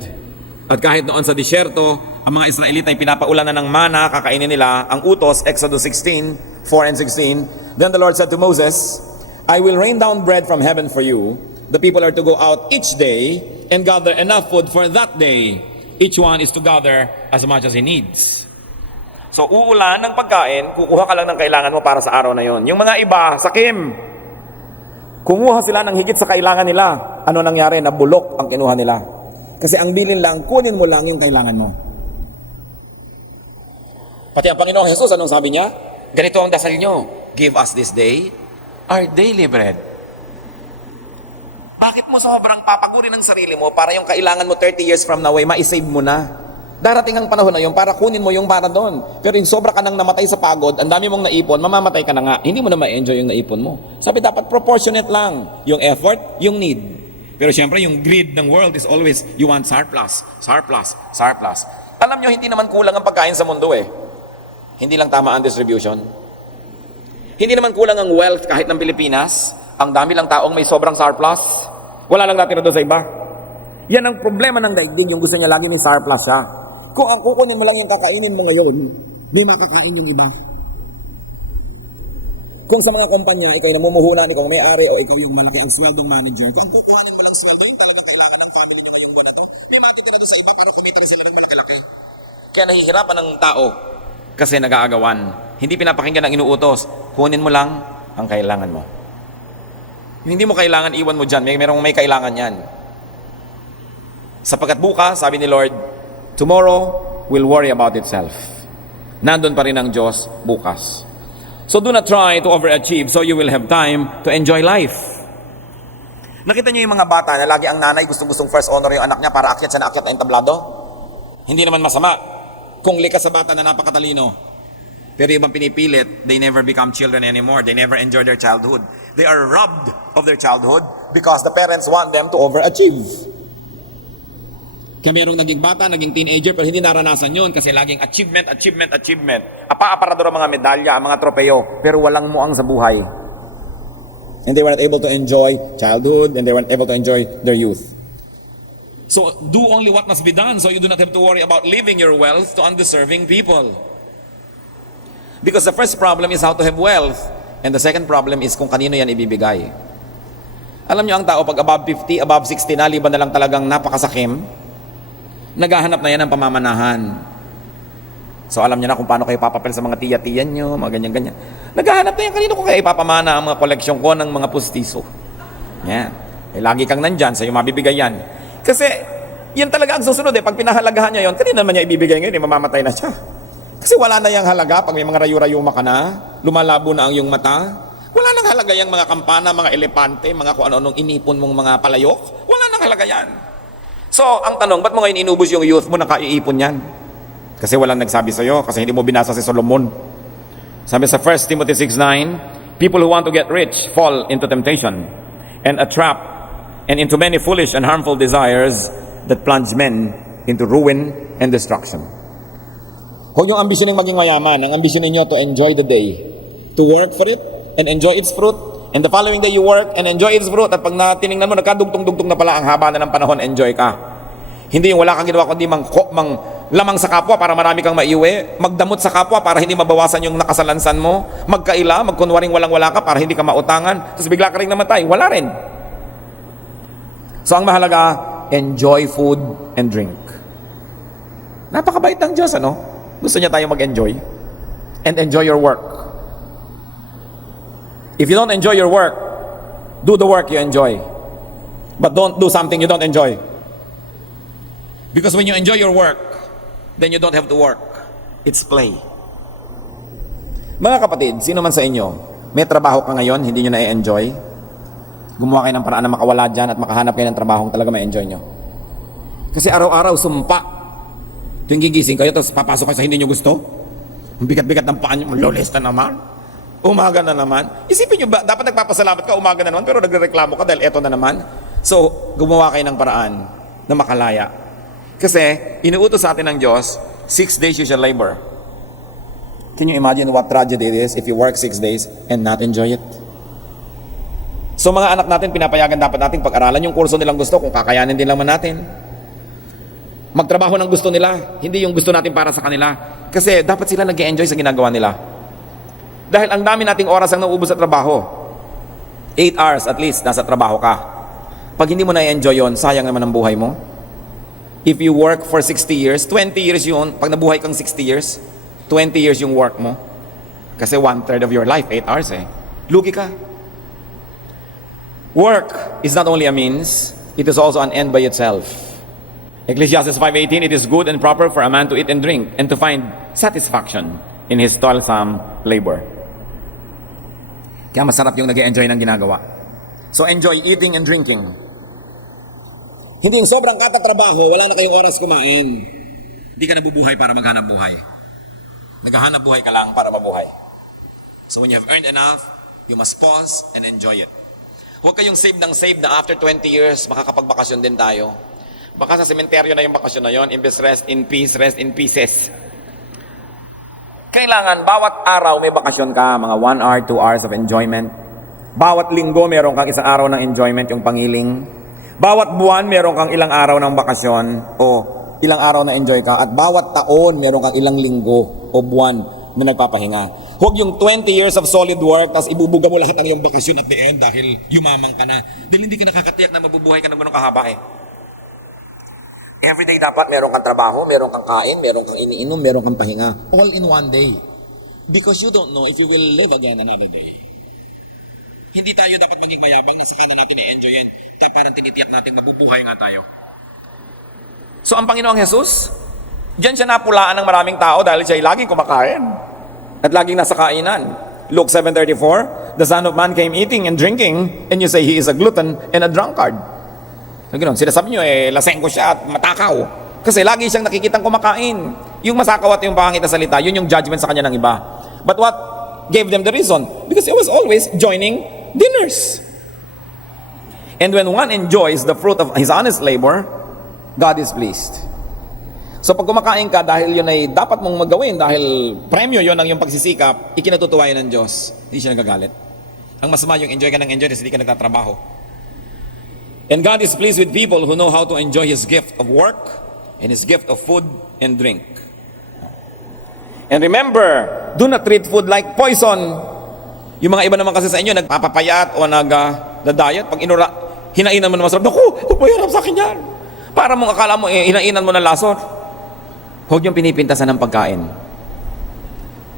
At kahit noon sa disyerto, ang mga Israelita ay pinapaulan na ng mana, kakainin nila ang utos, Exodus 16:4 and 16. Then the Lord said to Moses, I will rain down bread from heaven for you. The people are to go out each day and gather enough food for that day. Each one is to gather as much as he needs. So uulan ng pagkain, kukuha ka lang ng kailangan mo para sa araw na yon. Yung mga iba, sakim. Kumuha sila ng higit sa kailangan nila. Ano nangyari? Nabulok ang kinuha nila. Kasi ang bilin lang, kunin mo lang yung kailangan mo. Pati ang Panginoong Jesus, anong sabi niya? Ganito ang dasal nyo. Give us this day our daily bread. Bakit mo sobrang papagurin ng sarili mo para yung kailangan mo 30 years from now ay ma-save mo na? Darating ang panahon na yun para kunin mo yung para doon. Pero yung sobra ka nang namatay sa pagod, ang dami mong naipon, mamamatay ka na nga. Hindi mo na ma-enjoy yung naipon mo. Sabi dapat proportionate lang. Yung effort, yung need. Pero syempre yung greed ng world is always, you want surplus, surplus, surplus. Alam nyo, hindi naman kulang ang pagkain sa mundo eh. Hindi lang tama ang distribution. Hindi naman kulang ang wealth kahit ng Pilipinas. Ang dami lang taong may sobrang surplus. Wala lang natin doon sa iba. Yan ang problema ng daigdig, yung gusto niya lagi ng surplus siya. Kung ang kukunin mo lang yung kakainin mo ngayon, may makakain yung iba. Kung sa mga kumpanya, ikaw yung namumuhunan, ikaw may-ari, o ikaw yung malaki ang sweldong manager, kung ang kukuhanin mo lang sweldo, yung talagang kailangan ng family nyo ngayong buwan na to, may matitira doon sa iba para kumita rin sila ng malaki-laki. Kaya nahihirapan ng tao kasi nag-aagawan. Hindi pinapakinggan ang inuutos. Kunin mo lang ang kailangan mo. Yung hindi mo kailangan, iwan mo dyan. Merong may kailangan yan. Sapagkat bukas, sabi ni Lord, tomorrow will worry about itself. Nandun pa rin ang Diyos bukas. So do not try to overachieve so you will have time to enjoy life. Nakita niyo yung mga bata na lagi ang nanay gustong-gustong first honor yung anak niya para akyat siya na akyat na entablado? Hindi naman masama kung likas sa bata na napakatalino. Pero ibang pinipilit, they never become children anymore. They never enjoy their childhood. They are robbed of their childhood because the parents want them to overachieve. Kaya merong naging bata, naging teenager, pero hindi naranasan yun kasi laging achievement. Apa-aparador ang mga medalya, ang mga tropeo, pero walang muang sa buhay. And they were not able to enjoy childhood, and they weren't able to enjoy their youth. So, do only what must be done so you do not have to worry about leaving your wealth to undeserving people. Because the first problem is how to have wealth, and the second problem is kung kanino yan ibibigay. Alam nyo ang tao, pag above 50, above 60 na, liban na lang talagang napakasakim, naghahanap na yan ng pamamanahan. So alam niyo na kung paano kayo papapel sa mga tiya-tiyan nyo, mga ganyan-ganyan. Naghahanap na yan, kanino ko kaya ipapamana ang mga koleksyon ko ng mga pustiso. Yan. Lagi kang nandyan, sa'yo mabibigay yan. Kasi, yan talaga ang susunod Pag pinahalagahan niya yon, kanina naman niya ibibigay ngayon, mamamatay na siya. Kasi wala na yung halaga, pag may mga rayu-rayuma ka na, lumalabo na ang iyong mata, wala nang halaga yung mga kampana, mga elepante, mga kung ano-anong inipon mong mga palayok, wala nang halaga yan. So, ang tanong, ba't mo ngayon inubos yung youth mo na kaiipon yan? Kasi walang nagsabi sa'yo, kasi hindi mo binasa si Solomon. Sabi sa 1 Timothy 6:9, people who want to get rich fall into temptation and a trap and into many foolish and harmful desires that plunge men into ruin and destruction. Huwag yung ambisyoning maging mayaman. Ang ambisyon ninyo to enjoy the day, to work for it and enjoy its fruit. And the following day you work and enjoy its fruit. At pag natinignan mo, nagkadugtong-dugtong na pala ang haba na ng panahon, enjoy ka. Hindi yung wala kang ginawa kundi lamang sa kapwa para marami kang maiuwi. Magdamot sa kapwa para hindi mabawasan yung nakasalansan mo. Magkaila, magkunwaring walang-wala ka para hindi ka mautangan. Tapos bigla ka rin namatay. Wala rin. So ang mahalaga, enjoy food and drink. Napakabait ng Diyos, ano? Gusto niya tayo mag-enjoy. And enjoy your work. If you don't enjoy your work, do the work you enjoy. But don't do something you don't enjoy. Because when you enjoy your work, then you don't have to work. It's play. Mga kapatid, sino man sa inyo, may trabaho ka ngayon, hindi nyo na-enjoy, gumawa kayo ng paraan na makawala dyan at makahanap kayo ng trabaho talaga ma-enjoy nyo. Kasi araw-araw, sumpa. Tuwing gigising kayo, tapos papasok kayo sa hindi nyo gusto. Ang bigat-bigat ng paan nyo, lolesta naman. Umaga na naman. Isipin nyo ba, dapat nagpapasalamat ka, umaga na naman, pero nagreklamo ka dahil eto na naman. So, gumawa kayo ng paraan na makalaya. Kasi, inuutos sa atin ng Diyos, 6 days you shall labor. Can you imagine what tragedy it is if you work 6 days and not enjoy it? So, mga anak natin, pinapayagan dapat natin pag-aralan yung kurso nilang gusto, kung kakayanin din naman natin. Magtrabaho ng gusto nila, hindi yung gusto natin para sa kanila. Kasi, dapat sila nag-enjoy sa ginagawa nila. Dahil ang dami nating oras ang nauubos sa trabaho. 8 hours at least, nasa trabaho ka. Pag hindi mo na-enjoy yon, sayang naman ang buhay mo. If you work for 60 years, 20 years yun, pag nabuhay kang 60 years, 20 years yung work mo. Kasi 1/3 of your life, 8 hours Lugi ka. Work is not only a means, it is also an end by itself. Ecclesiastes 5:18, it is good and proper for a man to eat and drink and to find satisfaction in his toilsome labor. Kaya masarap yung nag-enjoy ng ginagawa. So enjoy eating and drinking. Hindi yung sobrang katatrabaho, wala na kayong oras kumain. Hindi ka nabubuhay para maghanap buhay. Naghahanap buhay ka lang para mabuhay. So when you have earned enough, you must pause and enjoy it. Huwag kayong save ng save na after 20 years, makakapagbakasyon din tayo. Baka sa sementeryo na yung bakasyon na yon, imbes rest in peace, rest in pieces. Kailangan, bawat araw may bakasyon ka, mga 1 hour, 2 hours of enjoyment. Bawat linggo, meron kang isang araw ng enjoyment, yung pangiling. Bawat buwan, meron kang ilang araw ng bakasyon o ilang araw na enjoy ka. At bawat taon, meron kang ilang linggo o buwan na nagpapahinga. Huwag yung 20 years of solid work, tapos ibubuga mo lahat ng iyong bakasyon at the end dahil yumamang ka na. Dahil hindi ka nakakatiyak na mabubuhay ka ng ganong kahaba eh. Everyday dapat meron kang trabaho, meron kang kain, meron kang iniinom, meron kang pahinga. All in one day. Because you don't know if you will live again another day. Hindi tayo dapat maging mayabang na saka na natin i-enjoy yan. Parang tinitiyak natin mabubuhay nga tayo. So ang Panginoong Jesus, diyan siya napulaan ng maraming tao dahil siya ay laging kumakain. At laging nasa kainan. Luke 7:34, the Son of Man came eating and drinking, and you say he is a glutton and a drunkard. Ganoon, sinasabi nyo lasengko siya at matakaw. Kasi lagi siyang nakikitang kumakain. Yung masakaw at yung pangit na salita, yun yung judgment sa kanya ng iba. But what gave them the reason? Because he was always joining dinners. And when one enjoys the fruit of his honest labor, God is pleased. So pag kumakain ka dahil yun ay dapat mong magawin, dahil premyo yun ang yung pagsisikap, ikinatutuwa yun ng Diyos. Hindi siya nagagalit. Ang masama yung enjoy ka ng enjoy kasi hindi ka nagtatrabaho. And God is pleased with people who know how to enjoy His gift of work and His gift of food and drink. And remember, do not treat food like poison. Yung mga iba naman kasi sa inyo, nagpapapayat o nag-diet. Pag hinainan mo na masarap, naku, huwag mo hirap sa akin yan. Para mong akala mo, hinainan mo na lasot. Huwag yung pinipintasan ng pagkain.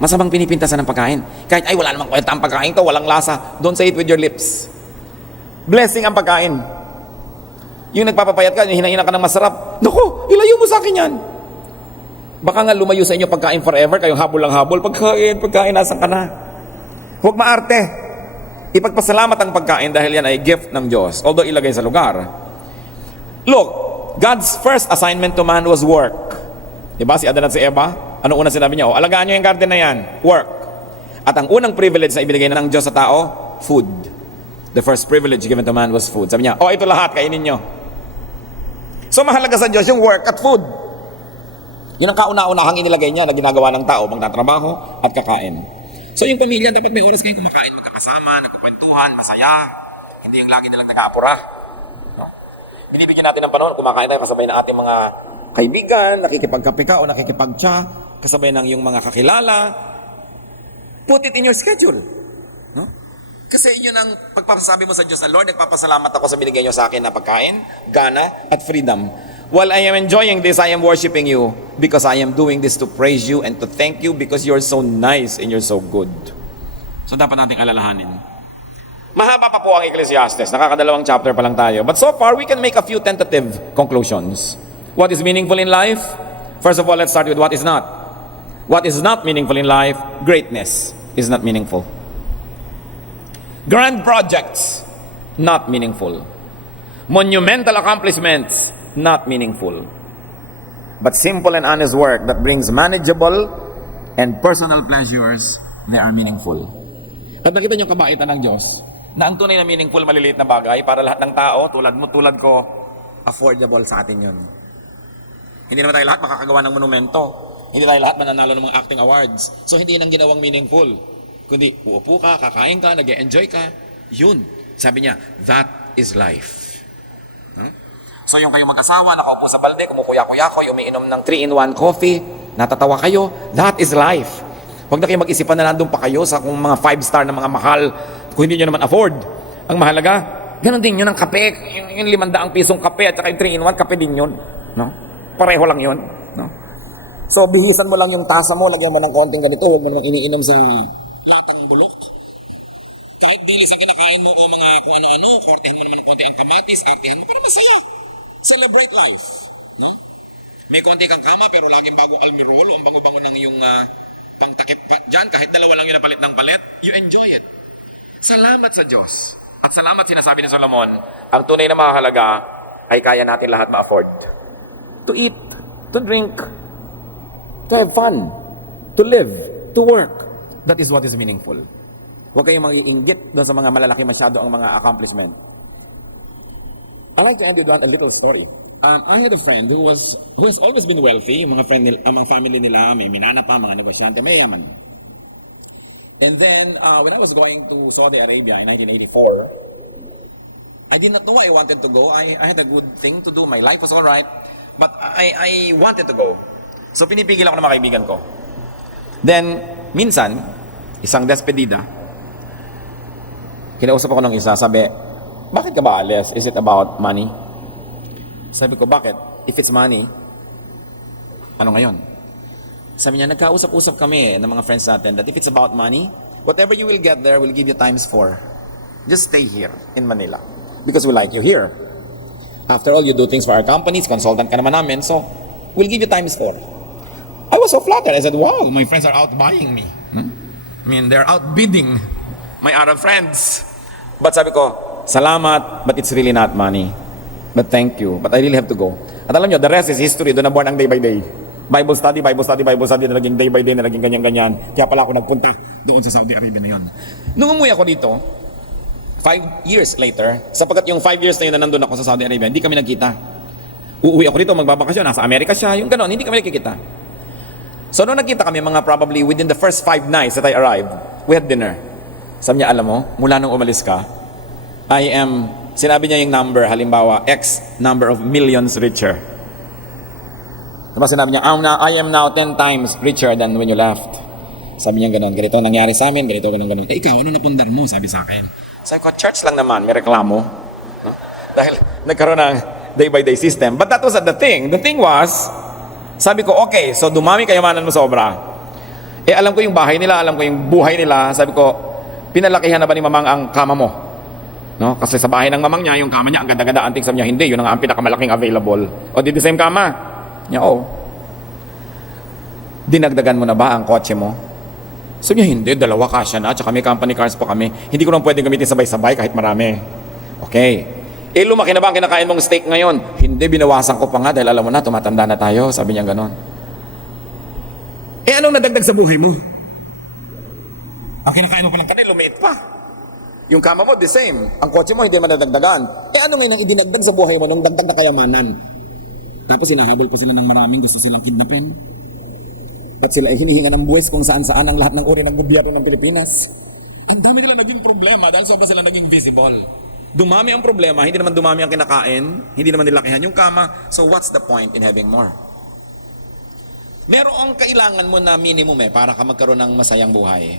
Masamang pinipintasan ng pagkain. Kahit, ay, wala namang kwenta ang pagkain to, walang lasa. Don't say it with your lips. Blessing ang pagkain. Yung nagpapapayat ka, hinainan ka ng masarap, naku, ilayo mo sa akin yan. Baka nga lumayo sa inyo pagkain forever, kayong habol lang habol, pagkain, nasan ka na? Huwag maarte. Ipagpasalamat ang pagkain dahil yan ay gift ng Diyos. Although ilagay sa lugar. Look, God's first assignment to man was work. Diba si Adan at si Eva? Ano una sinabi niya? Alagaan nyo yung garden na yan. Work. At ang unang privilege na ibinigay ng Diyos sa tao, food. The first privilege given to man was food. Sabi niya, ito lahat, kainin nyo. So mahalaga sa Diyos yung work at food. Yun ang kauna-unahang inilagay niya na ginagawa ng tao, magtatrabaho at kakain. So yung pamilya, dapat may oras kayong kumakain, magkakasama, nagkukwentuhan, masaya. Hindi yung lagi nilang nag-aapura. No? Binibigyan natin ng panahon, kumakain tayo kasabay ng ating mga kaibigan, nakikipagkape ka o nakikipagtsa, kasabay ng yung mga kakilala. Put it in your schedule. No? Kasi yun ang pagpapasabi mo sa Diyos na, Lord, nagpapasalamat ako sa binigay niyo sa akin na pagkain, gana, at freedom. While I am enjoying this, I am worshiping you because I am doing this to praise you and to thank you because you're so nice and you're so good. So dapat nating alalahanin. Mahaba pa po ang Ecclesiastes. Nakakadalawang chapter pa lang tayo. But so far, we can make a few tentative conclusions. What is meaningful in life? First of all, let's start with what is not. What is not meaningful in life? Greatness is not meaningful. Grand projects, not meaningful. Monumental accomplishments, not meaningful. But simple and honest work that brings manageable and personal pleasures, they are meaningful. At nakita niyo ang kabaitan ng Diyos na ang tunay na meaningful, maliliit na bagay para lahat ng tao, tulad mo, tulad ko, affordable sa atin yun. Hindi naman tayo lahat makakagawa ng monumento. Hindi tayo lahat mananalo ng mga acting awards. So hindi nang ginawang meaningful. Kundi uupo ka, kakain ka, nag-e-enjoy ka. Yun. Sabi niya, that is life. So yung kayong mag-asawa, nakaupo sa balde, kumukuya-kuya-koy, umiinom ng 3-in-1 coffee, natatawa kayo, that is life. Huwag na kayo mag-isipan na nandun pa kayo sa kung mga 5-star na mga mahal, kung hindi nyo naman afford. Ang mahalaga, ganun din yun ang kape, yung 500 pisong kape at saka yung 3-in-1, kape din yun. No? Pareho lang yun. No? So bihisan mo lang yung tasa mo, lagyan mo ng konting ganito, huwag mo namang iniinom sa latang bulok. Kahit dili sa kinakain mo o mga kung ano-ano, kortehan mo naman ng konti ang kamatis, artihan mo para masaya. Celebrate life. No? May konti kang kama pero laging bagong almirol o ang bango-bango ng iyong pangtakip dyan, kahit dalawa lang yung napalit ng palit, you enjoy it. Salamat sa Diyos. At salamat sinasabi ni Solomon, ang tunay na mahalaga ay kaya natin lahat ma-afford. To eat, to drink, to have fun, to live, to work. That is what is meaningful. Huwag kayong mag-iinggit doon sa mga malalaki masyado ang mga accomplishment. I like to end with a little story. I had a friend who has always been wealthy. Yung mga friend nila, mga family nila, may minana pa, mga negosyante, may yaman. And then, when I was going to Saudi Arabia in 1984, I did not know I wanted to go. I had a good thing to do. My life was all right. But I wanted to go. So pinipigil ako ng mga kaibigan ko. Then, minsan, isang despedida, kinausap ako ng isa, sabi, bakit ka ba alis? Is it about money? Sabi ko, bakit? If it's money, ano ngayon? Sabi niya, nagkausap-usap kami ng mga friends natin that if it's about money, whatever you will get there, we'll give you times 4. Just stay here in Manila. Because we like you here. After all, you do things for our companies, consultant ka naman namin, so we'll give you times 4. I was so flattered. I said, wow, my friends are outbuying me. I mean, they're outbidding my Arab friends. But sabi ko, salamat, but it's really not money. But thank you, but I really have to go. At alam nyo, the rest is history. Doon na born ang day by day. Bible study na naging day by day, na naging ganyan-ganyan. Kaya pala ako nagpunta doon sa Saudi Arabia na yun. Nung umuwi ako dito, 5 years later, sapagkat yung 5 years na yun na nandun ako sa Saudi Arabia, hindi kami nagkita. Uuwi ako dito, magbabakasyon, nasa Amerika siya, yung ganon, hindi kami nagkikita. So nung nagkita kami, mga probably within the first 5 nights that I arrived, we had dinner. Sabi niya, alam mo, mula nung umalis ka, sinabi niya yung number, halimbawa, X number of millions richer. Diba sinabi niya, I am now 10 times richer than when you left. Sabi niya ganon, ganito nangyari sa amin, ganito, ganon. Ikaw, ano napundar mo? Sabi sa akin. Sabi ko, church lang naman, may reklamo. No? Dahil nagkaroon ng day-by-day system. But that wasn't the thing. The thing was, sabi ko, okay, so dumami kayamanan mo sobra. Alam ko yung bahay nila, alam ko yung buhay nila. Sabi ko, pinalakihan na ba ni mamang ang kama mo? No? Kasi sa bahay ng mamang niya, yung kama niya, ang ganda-ganda. Anting sabi niya, hindi, yun ang pinakamalaking available. O, di the same kama? Niya, dinagdagan mo na ba ang kotse mo? Sabi niya, hindi, 2 kasya na, tsaka may company cars pa kami. Hindi ko lang pwedeng gamitin sabay-sabay kahit marami. Okay. Lumaki na ba ang kinakain mong steak ngayon? Hindi, binawasan ko pa nga dahil alam mo na, tumatanda na tayo. Sabi niya ganon. Anong nadagdag sa buhay mo? Ang kinakain mo pa ng kanil, lumit pa. Yung kama mo, the same. Ang kotse mo, hindi naman nadagdagan. Ano ngayon ang idinagdag sa buhay mo nung dagdag na kayamanan? Tapos hinahabol pa sila ng maraming gusto silang kidnapin. At sila ay hinihinga ng buwis kung saan-saan ang lahat ng uri ng gobyerno ng Pilipinas. Ang dami nila naging problema dahil sobra sila naging visible. Dumami ang problema, hindi naman dumami ang kinakain, hindi naman nilakihan yung kama. So what's the point in having more? Merong kailangan mo na minimum para ka magkaroon ng masayang buhay.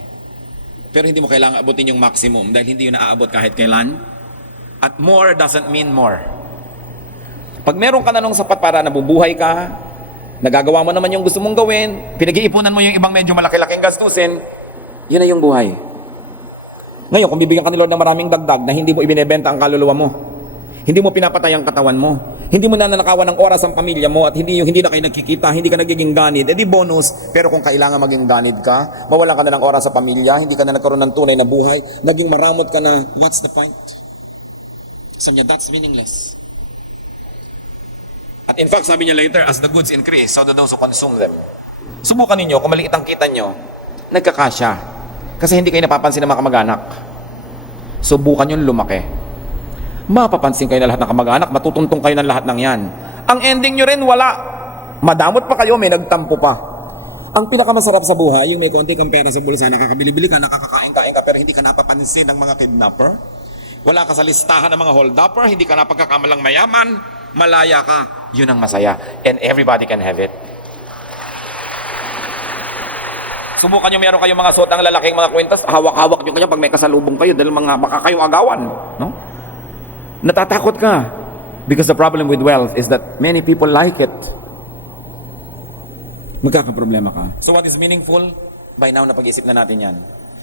Pero hindi mo kailangan abutin yung maximum dahil hindi yun naaabot kahit kailan. At more doesn't mean more. Pag meron ka na nung sapat para nabubuhay ka, nagagawa mo naman yung gusto mong gawin, pinag-iipunan mo yung ibang medyo malaki-laking gastusin, yun na yung buhay. Ngayon, kung bibigyan ka ni Lord ng maraming dagdag na hindi mo ibinebenta ang kaluluwa mo, hindi mo pinapatay ang katawan mo, hindi mo nananakawan ng oras ang pamilya mo, at hindi na kayo nagkikita, hindi ka nagiging ganid, edi bonus. Pero kung kailangan maging ganid ka, mawalan ka na ng oras sa pamilya, hindi ka na nagkaroon ng tunay na buhay, naging maramot ka na, what's the point? Sabi niya, that's meaningless. At in fact, sabi niya later, as the goods increase, so do those who consume them. Subukan ninyo, kung maliit ang kita nyo, nagkakasya. Kasi hindi kayo napapansin ng mga kamag-anak. Subukan nyo lumaki. Mapapansin kayo na lahat ng kamag-anak, matutuntong kayo ng lahat ng yan. Ang ending nyo rin, wala. Madamot pa kayo, may nagtampo pa. Ang pinakamasarap sa buhay, yung may konti kang pera sa bulsa, nakakabili-bili ka, nakakakain-kain ka, pero hindi ka napapansin ng mga kidnapper. Wala ka sa listahan ng mga hold-upper, hindi ka napagkakamalang mayaman, malaya ka. Yun ang masaya. And everybody can have it. Subukan nyo, meron kayong mga suot ng lalaking mga kwentas, hawak-hawak nyo kayo pag may kasalubong kayo dahil baka kayo agawan. No? Natatakot ka. Because the problem with wealth is that many people like it. Magkakaproblema ka. So what is meaningful? By now, napag-isip na natin yan.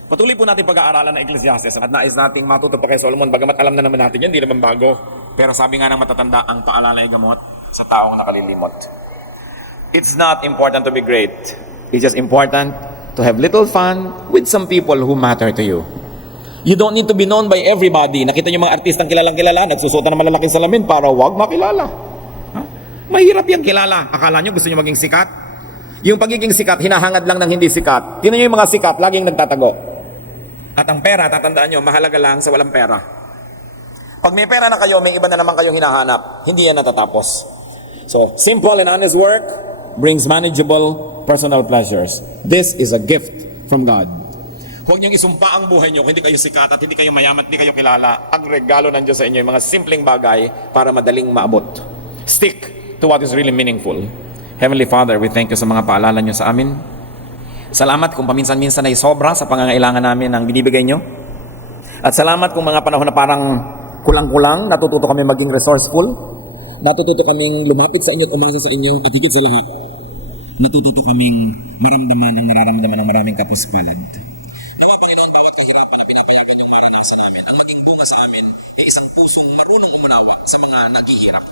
Patuloy po natin pag-aaralan ng Ecclesiastes at nais nating matuto pa kay Solomon. Bagamat alam na naman natin yan, hindi naman bago. Pero sabi nga ng matatanda, ang paalala ay gamot sa taong nakalilimot. It's not important to be great. It's just important to have little fun with some people who matter to you. You don't need to be known by everybody. Nakita niyo mga artistang kilalang-kilala, nagsusuot ng malalaking salamin para wag makilala. Mahirap yan kilala. Akala niyo gusto niyo maging sikat? Yung pagiging sikat, hinahangad lang ng hindi sikat. Tingnan niyo yung mga sikat, laging nagtatago. At ang pera, tatandaan niyo, mahalaga lang sa walang pera. Pag may pera na kayo, may iba na naman kayong hinahanap. Hindi yan natatapos. So, simple and honest work brings manageable personal pleasures. This is a gift from God. Huwag niyong isumpa ang buhay niyo kung hindi kayo sikat at hindi kayo mayaman at hindi kayo kilala. Ang regalo ng Diyos sa inyo, yung mga simpleng bagay para madaling maabot. Stick to what is really meaningful. Heavenly Father, we thank you sa mga paalala niyo sa amin. Salamat kung paminsan-minsan ay sobra sa pangangailangan namin ang binibigay niyo. At salamat kung mga panahon na parang kulang-kulang, natututo kami maging resourceful, natututo kaming lumapit sa inyo at umasa sa inyo, at higit sa lahat, natututo kaming maramdaman ang nararamdaman ng maraming kapaspalan. Ewan Panginoon, bawat kahirapan na pinapayagan yung maranasan namin, ang maging bunga sa amin ay isang pusong marunong umunawa sa mga naghihirap.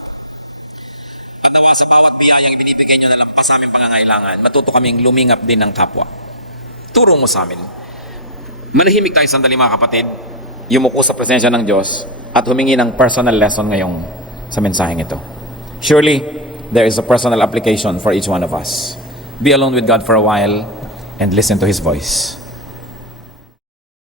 At nawa sa bawat biyayang ibinibigay nyo na lampas sa aming pangangailangan, matuto kaming lumingap din ng kapwa. Turo mo sa amin. Manahimik tayo sandali mga kapatid, yumuko sa presensya ng Diyos at humingi ng personal lesson ngayong sa mensaheng ito. Surely, there is a personal application for each one of us. Be alone with God for a while and listen to His voice.